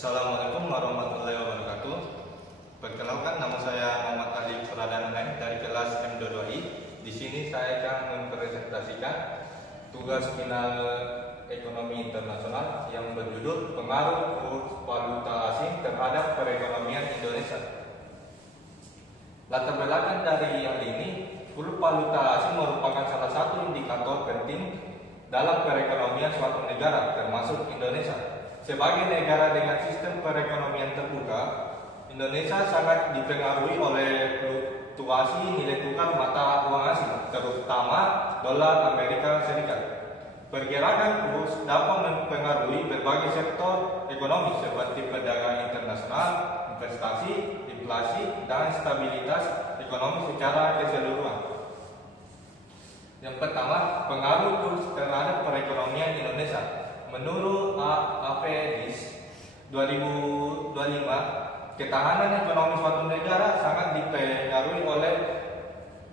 Assalamualaikum warahmatullahi wabarakatuh. Perkenalkan, nama saya Muhammad Ali Pradana dari kelas M22I. Di sini saya akan mempresentasikan tugas final ekonomi internasional yang berjudul Pengaruh kurs valuta asing terhadap perekonomian Indonesia. Latar belakang dari hal ini, kurs valuta asing merupakan salah satu indikator penting dalam perekonomian suatu negara, termasuk Indonesia. Sebagai negara dengan sistem perekonomian terbuka, Indonesia sangat dipengaruhi oleh fluktuasi nilai tukar mata uang asing, terutama dolar Amerika Serikat. Pergerakan kurs dapat mempengaruhi berbagai sektor ekonomi seperti perdagangan internasional, investasi, inflasi, dan stabilitas ekonomi secara keseluruhan. Yang pertama, pengaruh kurs terhadap perekonomian Indonesia. Menurut APEDIS 2025, ketahanan ekonomi suatu negara sangat dipengaruhi oleh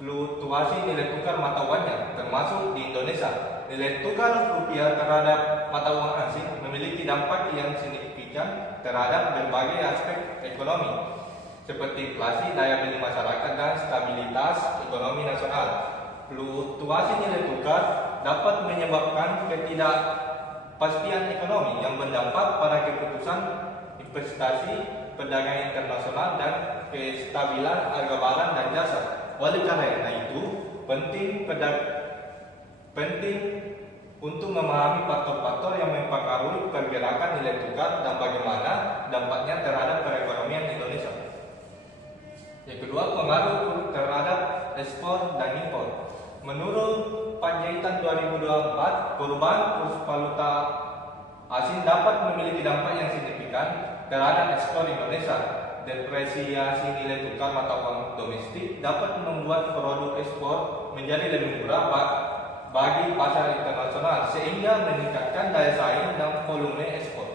fluktuasi nilai tukar mata uangnya, termasuk di Indonesia. Nilai tukar rupiah terhadap mata uang asing memiliki dampak yang signifikan terhadap berbagai aspek ekonomi, seperti inflasi, daya beli masyarakat, dan stabilitas ekonomi nasional. Fluktuasi nilai tukar dapat menyebabkan ketidakpastian ekonomi yang berdampak pada keputusan investasi, perdagangan internasional, dan kestabilan harga barang dan jasa. Oleh karena itu, penting untuk memahami faktor-faktor yang mempengaruhi pergerakan nilai tukar dan bagaimana dampaknya terhadap perekonomian Indonesia. Yang kedua, pengaruh terhadap ekspor dan impor. Menurut Panjaitan 2024, perubahan kurs valuta asing dapat memiliki dampak yang signifikan terhadap ekspor Indonesia. Depresiasi nilai tukar mata uang domestik dapat membuat produk ekspor menjadi lebih murah bagi pasar internasional, sehingga meningkatkan daya saing dan volume ekspor.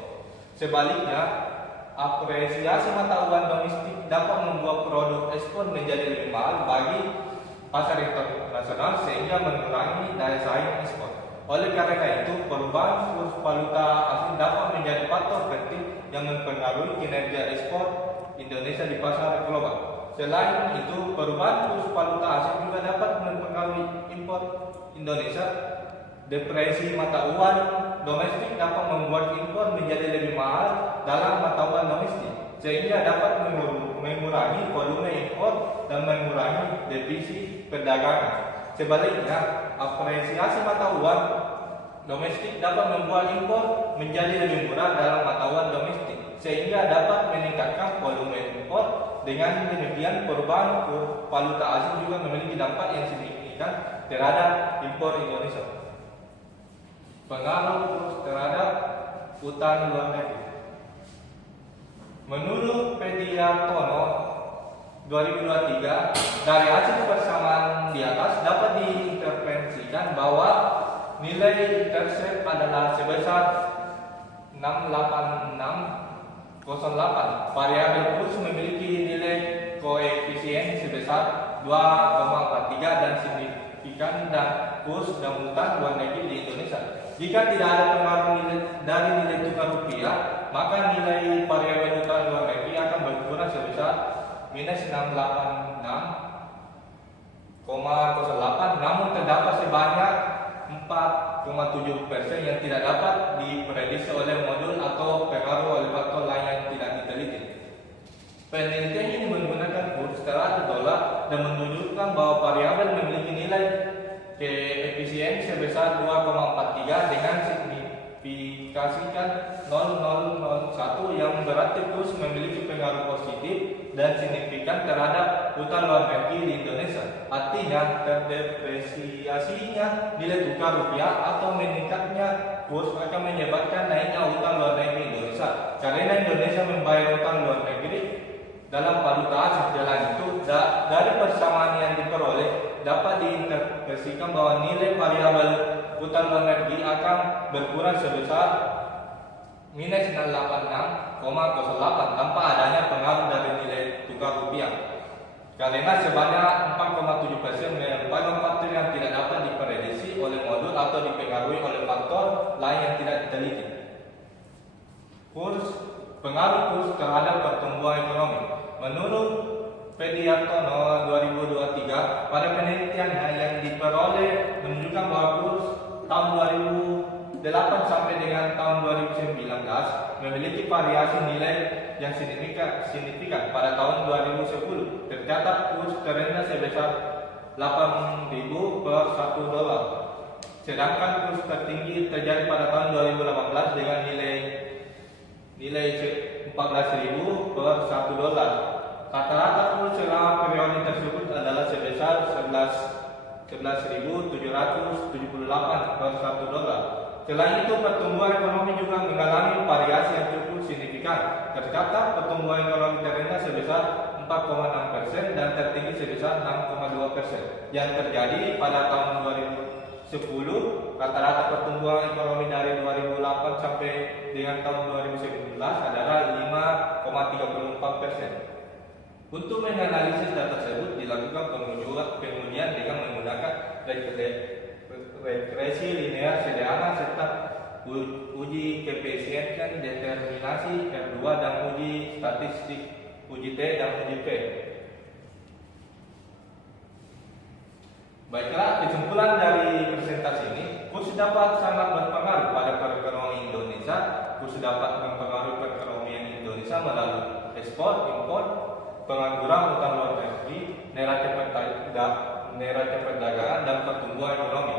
Sebaliknya, apresiasi mata uang domestik dapat membuat produk ekspor menjadi lebih mahal bagi pasar internasional, sehingga mengurangi daya saing ekspor. Oleh karena itu, perubahan kurs valuta asing dapat menjadi faktor penting yang mempengaruhi kinerja ekspor Indonesia di pasar global. Selain itu, perubahan kurs valuta asing juga dapat mempengaruhi impor Indonesia. Depresi mata uang domestik dapat membuat impor menjadi lebih mahal dalam mata uang domestik, sehingga dapat mengurangi volume impor dan mengurangi defisit perdagangan. Sebaliknya, apresiasi mata uang domestik dapat membuat impor menjadi lebih murah dalam mata uang domestik, sehingga dapat meningkatkan volume impor. Dengan demikian, perubahan kurs valuta asing juga memiliki dampak yang signifikan terhadap impor Indonesia. Pengaruh kurs terhadap utang luar negeri. Menurut Pediatono 2023, dari hasil persamaan di atas dapat diintervensikan bahwa nilai intercept adalah sebesar 68608. Variabel kurs memiliki nilai koefisien sebesar 2,43 dan signifikan dan kurs dan utang luar negeri di Indonesia. Jika tidak ada pengaruh dari nilai tukar rupiah, maka nilai variabel utang luar negeri akan berkurang sebesar minus 686,08. Namun terdapat sebanyak 4,7% yang tidak dapat diprediksi oleh modul atau pengaruh oleh faktor lain yang tidak diteliti. Penelitian ini menggunakan kurs terhadap dolar dan menunjukkan bahwa variabel memiliki nilai koefisien sebesar 2,43 dengan signifikasikan 0,001, yang berarti kurs memiliki pengaruh positif dan signifikan terhadap utang luar negeri di Indonesia. Artinya, terdepresiasinya nilai tukar rupiah atau meningkatnya kurs akan menyebabkan naiknya utang luar negeri Indonesia, karena Indonesia membayar utang luar negeri dalam valuta asing. Selain itu, dari persamaan yang diperoleh dapat diinterpretasikan bahwa nilai variabel utang luar negeri akan berkurang sebesar minus 686,08 tanpa adanya pengaruh dari nilai tukar rupiah, karena sebanyak 4,7% merupakan faktor yang tidak dapat diprediksi oleh modul atau dipengaruhi oleh faktor lain yang tidak diteliti. Kurs Pengaruh kurs terhadap pertumbuhan ekonomi. Menurut Pediartono 2023, pada penelitiannya yang diperoleh menunjukkan bahwa kurs tahun 2008 sampai dengan tahun 2019 memiliki variasi nilai yang signifikan. Pada tahun 2010 tercatat kurs terendah sebesar 8.000 per $1, sedangkan kurs tertinggi terjadi pada tahun 2018 dengan nilai 14.000 per $1. Rata-rata kurs selama periode tersebut adalah sebesar 11.778 per $1. Selain itu, pertumbuhan ekonomi juga mengalami variasi yang cukup signifikan. Tercatat pertumbuhan ekonomi terendah sebesar 4,6% dan tertinggi sebesar 6,2%. Yang terjadi pada tahun 2010, rata-rata pertumbuhan ekonomi dari 2008 sampai dengan tahun 2019 adalah 5,34%. Untuk menganalisis data tersebut dilakukan pengujian dengan menggunakan regresi linear sederhana serta uji koefisien determinasi R2 dan uji statistik uji T dan uji P. Baiklah, kesimpulan dari presentasi ini, kurs dapat sangat berpengaruh pada perekonomian Indonesia. Kurs dapat mempengaruhi perekonomian Indonesia melalui ekspor, impor, pengangguran, utang luar negeri, neraca perdagangan, dan pertumbuhan ekonomi.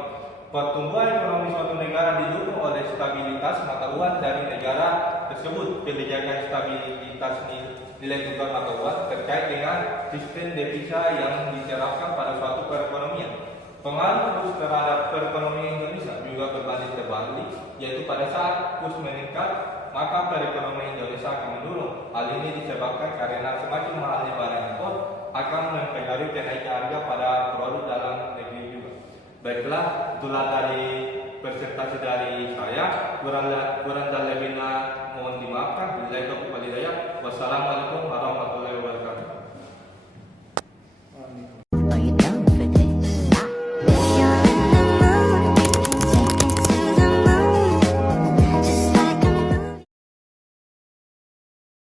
Pertumbuhan ekonomi suatu negara didukung oleh stabilitas mata uang dari negara tersebut. Kebijakan stabilitas nilai tukar mata uang terkait dengan sistem devisa yang diterapkan pada suatu perekonomian. Pengaruh kurs terhadap perekonomian Indonesia juga berbanding terbalik, yaitu pada saat kurs meningkat, maka perekonomian Indonesia akan menurun. Hal ini disebabkan karena semakin mahalnya barang impor akan mempengaruhi kenaikan harga pada produk dalam negeri juga. Baiklah, itulah dari presentasi dari saya. Kurang dan lebihnya mohon dimaafkan. Wassalamualaikum warahmatullahi wabarakatuh.